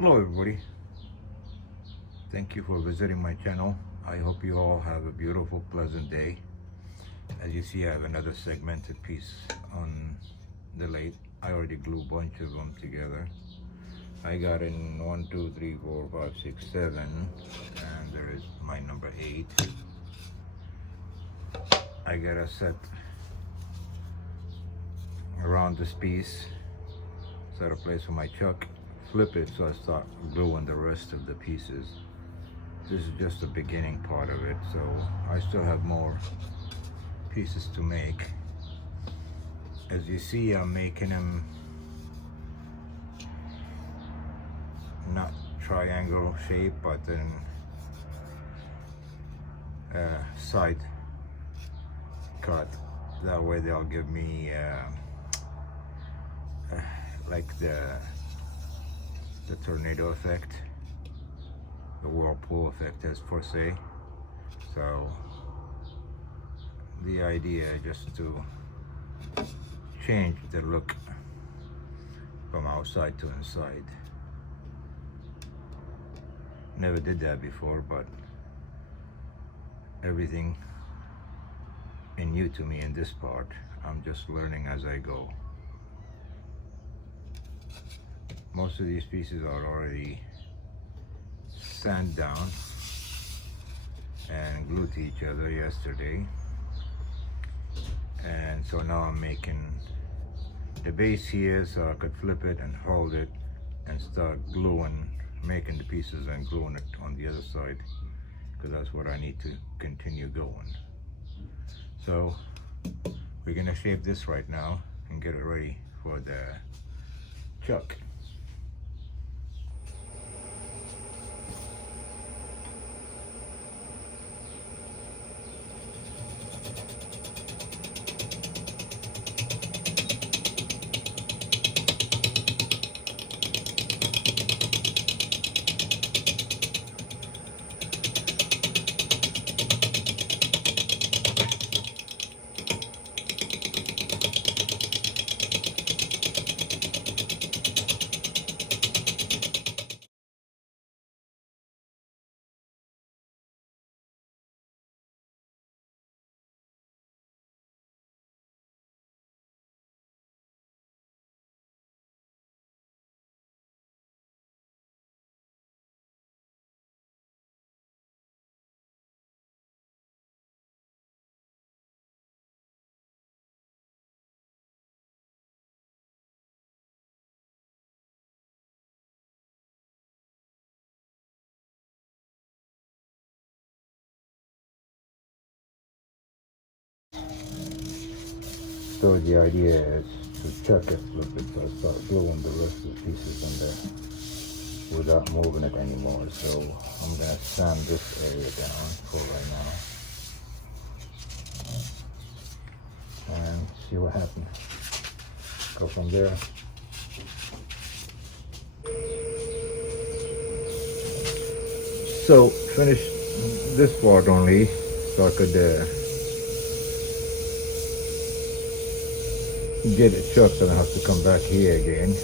Hello everybody, thank you for visiting my channel. I hope you all have a beautiful, pleasant day. As you see, I have another segmented piece on the lathe. I already glued a bunch of them together. I got in 1, 2, 3, 4, 5, 6, 7, and there is my number 8. I got a set around this piece, set a place for my chuck, flip it so I start gluing the rest of the pieces. This is just the beginning part of it, so I still have more pieces to make. As you see, I'm making them not triangle shape, but then side cut. That way they'll give me like the tornado effect, the whirlpool effect as per se. So the idea is just to change the look from outside to inside. Never did that before, but everything is new to me in this part. I'm just learning as I go. Most of these pieces are already sanded down and glued to each other yesterday, and so now I'm making the base here so I could flip it and hold it and start gluing, making the pieces and gluing it on the other side, because that's what I need to continue going. So we're gonna shape this right now and get it ready for the chuck. So the idea is to chuck it, flip it, so I start gluing the rest of the pieces in there without moving it anymore. So I'm gonna sand this area down for right now and see what happens. Go from there. So finish this part only so I could get it chucked, so I don't have to come back here again.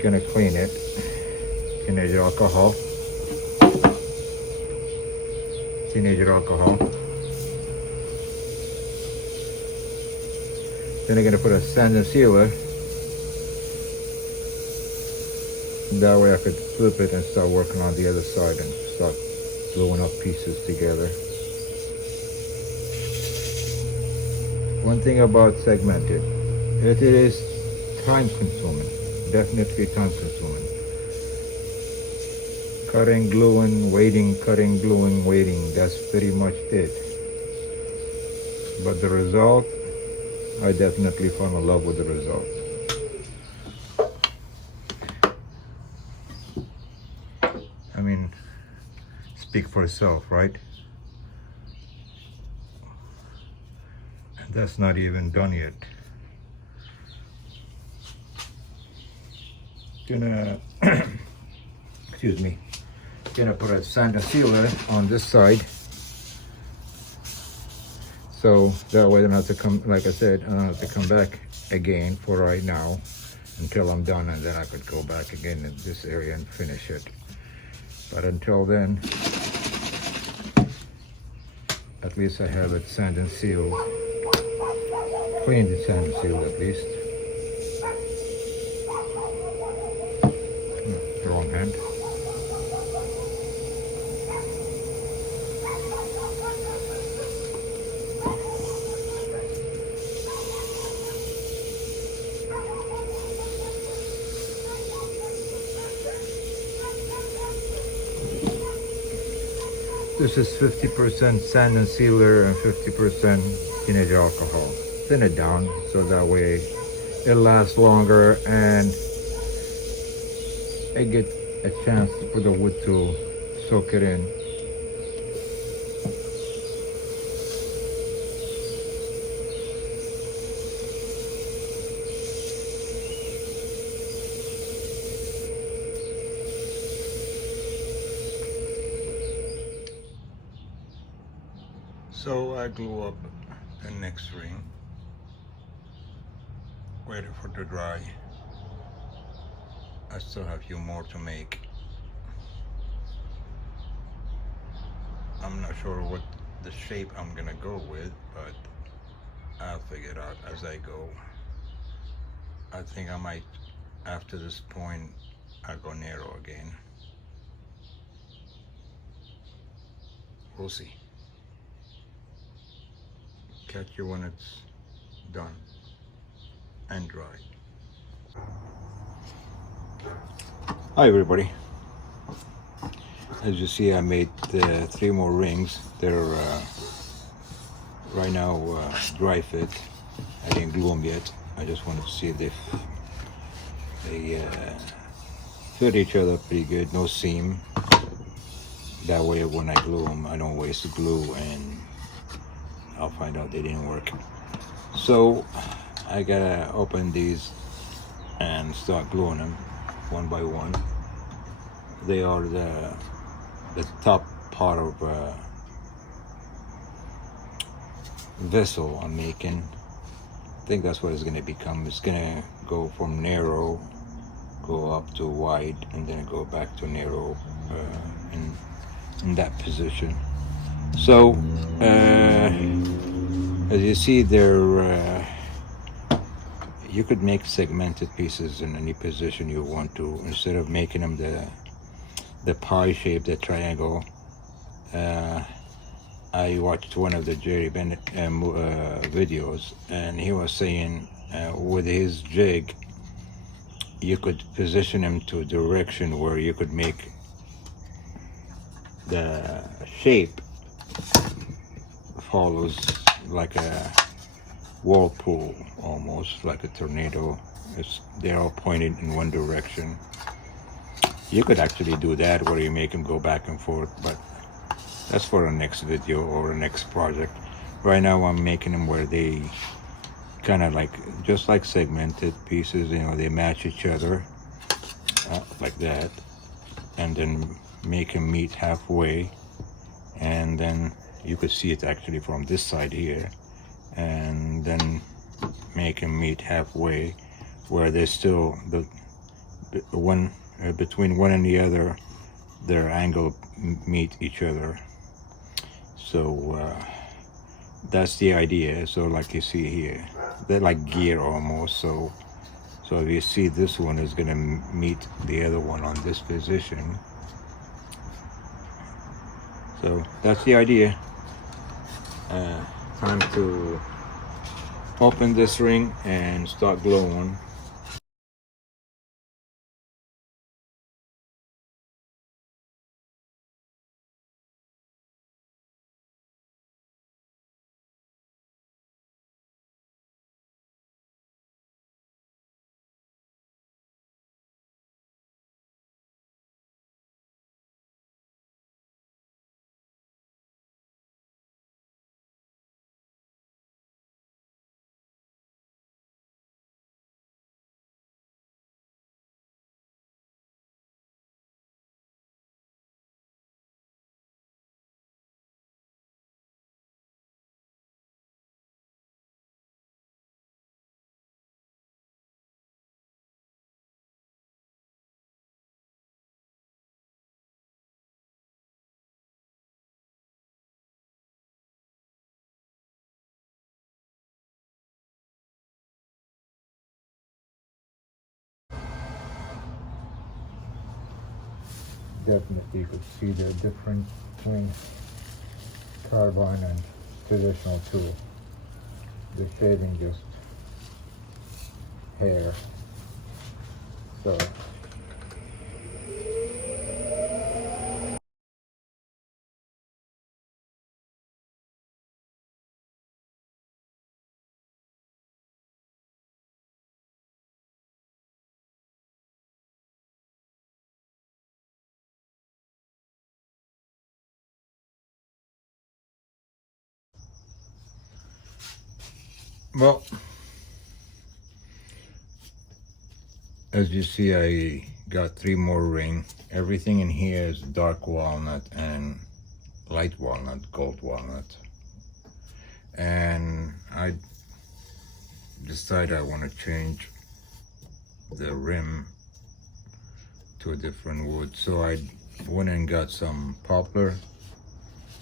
Gonna clean it. Teenager alcohol. Teenager alcohol. Then I'm gonna put a sand and sealer. That way I could flip it and start working on the other side and start gluing up pieces together. One thing about segmented, it is time consuming, definitely time consuming. Cutting, gluing, waiting, cutting, gluing, waiting, that's pretty much it. But the result, I definitely fall in love with the result. I mean, speak for itself, right? That's not even done yet. Gonna excuse me, gonna put a sand and sealer on this side, so that way I don't have to come, like I said, I don't have to come back again for right now. until I'm done, and then I could go back again in this area and finish it. But until then, at least I have it sand and sealed, cleaned and sand and sealed at least. Wrong hand. This is 50% sand and sealer and 50% teenage alcohol. Thin it down so that way it lasts longer and I get a chance for the wood to soak it in. So I glue up the next ring, waited for it to dry. I still have a few more to make. I'm not sure what the shape I'm gonna go with, but I'll figure it out as I go. I think I might, after this point, I'll go narrow again. We'll see. Catch you when it's done and dry. Hi everybody. As you see, I made 3 more rings. They're right now dry fit. I didn't glue them yet. I just wanted to see if they fit each other pretty good, no seam. That way when I glue them, I don't waste the glue and I'll find out they didn't work. So I gotta open these and start gluing them one by one. They are the top part of vessel I'm making. I think that's what it's gonna become. It's gonna go from narrow, go up to wide, and then go back to narrow in that position. So as you see, they're you could make segmented pieces in any position you want to, instead of making them the pie shape, the triangle. I watched one of the Jerry Bennett videos, and he was saying with his jig you could position him to a direction where you could make the shape follows like a whirlpool, almost like a tornado. They're all pointed in one direction. You could actually do that where you make them go back and forth, but that's for the next video or the next project. Right now I'm making them where they kind of like, just like segmented pieces, you know, they match each other like that, and then make them meet halfway, and then you could see it actually from this side here, and then make them meet halfway where there's still the one between one and the other, their angle meet each other. So that's the idea. So like you see here, they're like gear almost. So if you see, this one is gonna meet the other one on this position. So that's the idea. Time to open this ring and start gluing. definitely you could see the difference between carbon and traditional tool. The shaving just hair. So Well, as you see, I got 3 more ring. Everything in here is dark walnut and light walnut, gold walnut. And I decided I want to change the rim to a different wood. So I went and got some poplar.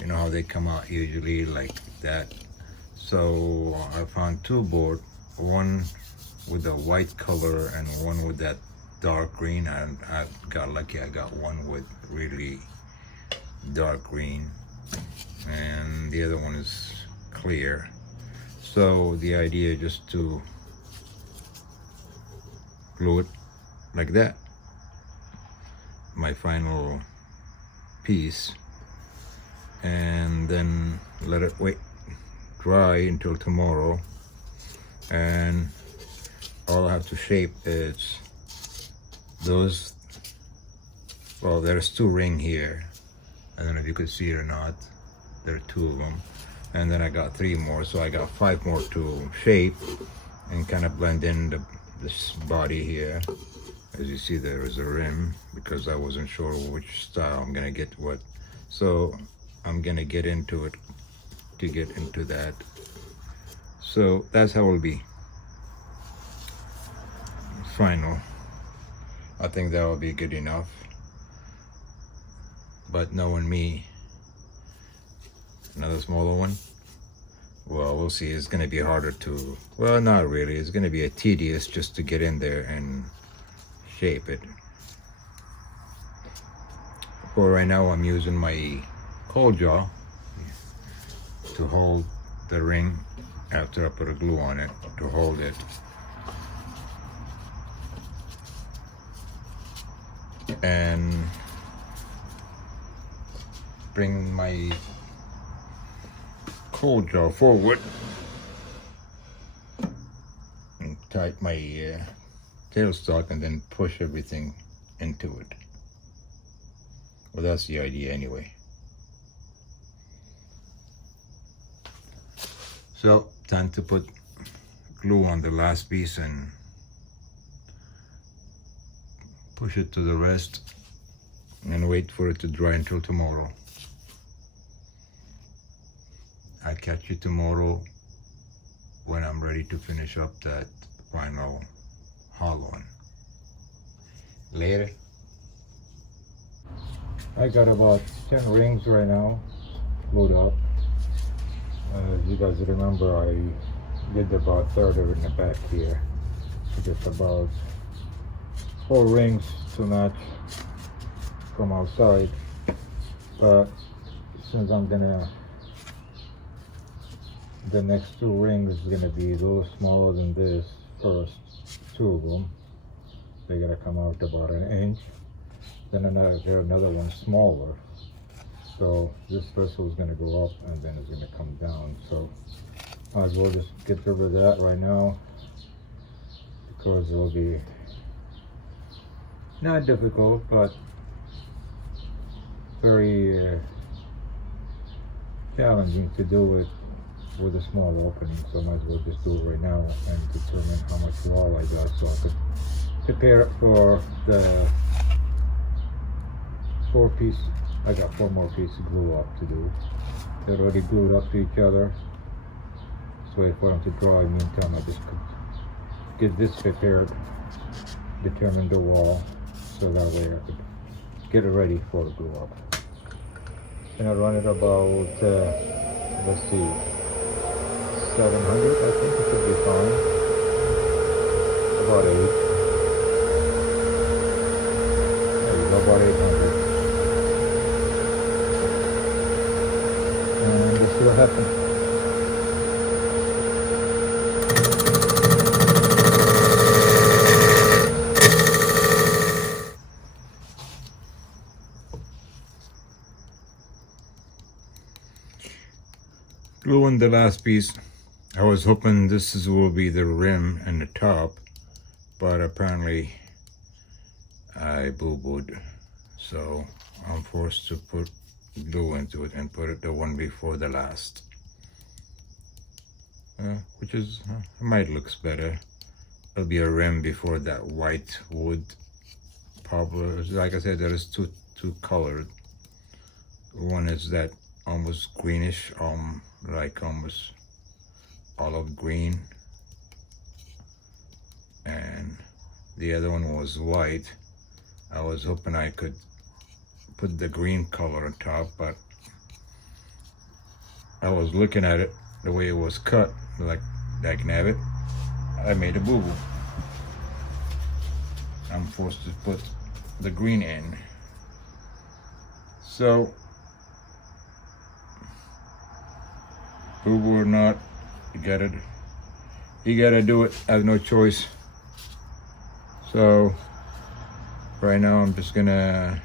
You know how they come out usually like that. So I found 2 board, one with the white color and one with that dark green, and I got lucky. I got one with really dark green and the other one is clear. So the idea is just to glue it like that, my final piece, and then let it dry until tomorrow. And all I have to shape is those. Well, there's 2 ring here. I don't know if you could see it or not. There are 2 of them, and then I got 3 more, so I got 5 more to shape and kind of blend in this body here. As you see, there is a rim because I wasn't sure which style I'm gonna get what, so I'm gonna get into it to get into that. So that's how it'll be final. I think that will be good enough, but knowing me, another smaller one, well, we'll see. It's going to be harder to, well, not really, it's going to be a tedious just to get in there and shape it. For right now, I'm using my cold jaw to hold the ring after I put a glue on it, to hold it. And bring my cold jaw forward and tighten my tailstock and then push everything into it. Well, that's the idea anyway. So, time to put glue on the last piece and push it to the rest and wait for it to dry until tomorrow. I'll catch you tomorrow when I'm ready to finish up that final hollow one. Later. I got about 10 rings right now glued up. As you guys remember, I did about 30 in the back here. Just about 4 rings to match from outside. But since I'm gonna, the next 2 rings is gonna be a little smaller than this first 2 of them. They're gonna come out about 1 inch. Then another one smaller. So this vessel is going to go up and then it's going to come down. So might as well just get rid of that right now, because it'll be not difficult, but very challenging to do it with a small opening. So might as well just do it right now and determine how much wall I got, so I could prepare it for the 4 piece. I got 4 more pieces of glue up to do. They're already glued up to each other. So wait for them to dry. Meantime, I just get this prepared, determine the wall, so that way I could get it ready for the glue up. And I run it about, let's see, 700. I think it should be fine. About 8. There you go, about 800. happened? Gluing the last piece. I was hoping will be the rim and the top, but apparently I boo-booed. So I'm forced to put glue into it and put it the one before the last. Which is, it might looks better. It'll be a rim before that white wood poplar. Like I said, there is two colored. One is that almost greenish, like almost olive green, and the other one was white. I was hoping I could put the green color on top, but I was looking at it the way it was cut, like that can have it. I made a boo-boo. I'm forced to put the green in. So boo-boo or not, you gotta do it. I have no choice. So right now I'm just gonna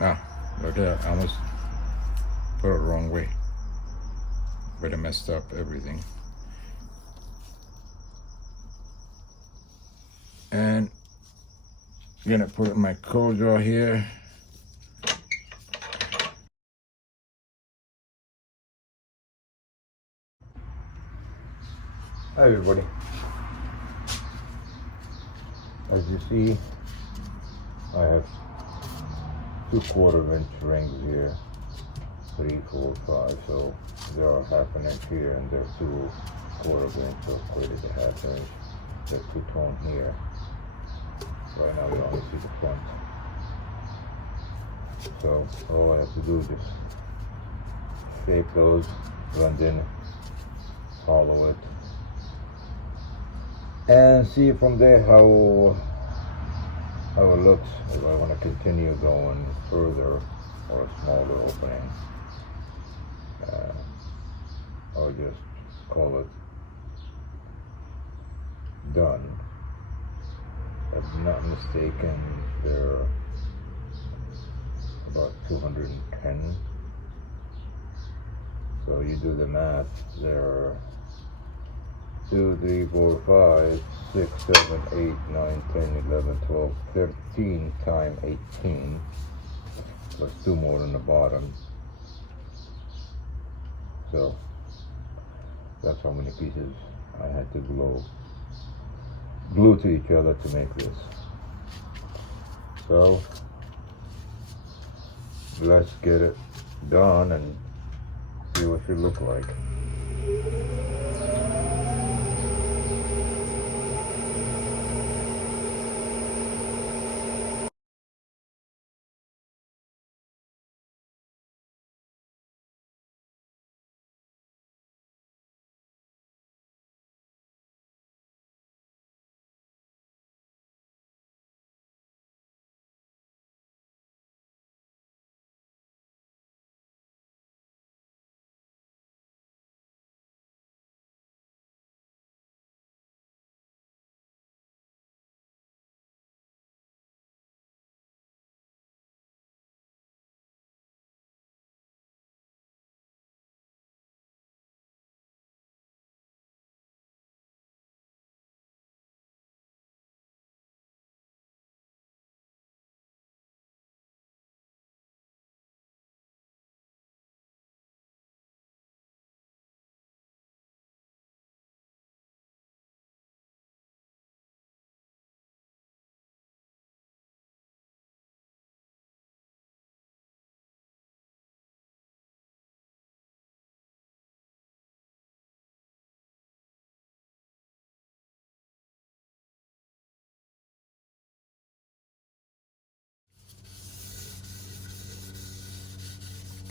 I almost put it the wrong way, but I messed up everything. And I'm gonna put it in my cold drawer here. Hi everybody. As you see, I have 2/4 inch rings here, 3, 4, 5. So there are 1/2 inch here, and there are 2/4 inch, so equated to 1/2 inch. There's 2-tone here. Right now we only see the front. So all I have to do is just shape those, blend in, hollow it, and see from there how it looks. If I want to continue going further or a smaller opening, I'll just call it done. If I'm not mistaken, they're about 210. So you do the math, they're 2, 3, 4, 5, 6, 7, 8, 9, 10, 11, 12, 13 times 18. Plus 2 more on the bottom. So that's how many pieces I had to glue to each other to make this. So let's get it done and see what it look like.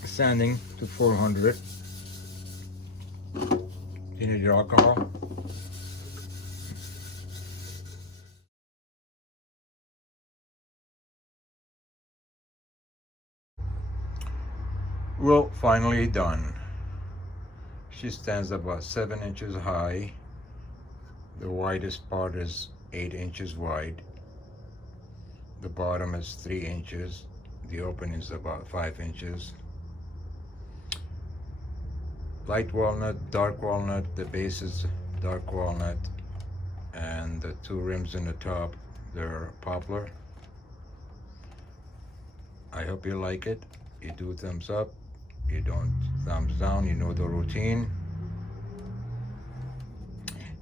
Sanding to 400. You need your alcohol. Well, finally done. She stands about 7 inches high. The widest part is 8 inches wide. The bottom is 3 inches. The opening is about 5 inches. Light walnut, dark walnut. The base is dark walnut, and the 2 rims in the top, they're poplar. I hope you like it. You do thumbs up. You don't thumbs down. You know the routine.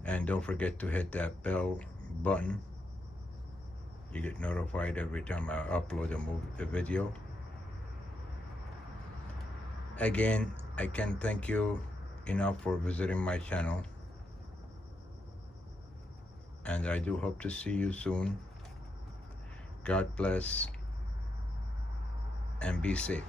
And don't forget to hit that bell button. You get notified every time I upload a video. Again, I can't thank you enough for visiting my channel. And I do hope to see you soon. God bless and be safe.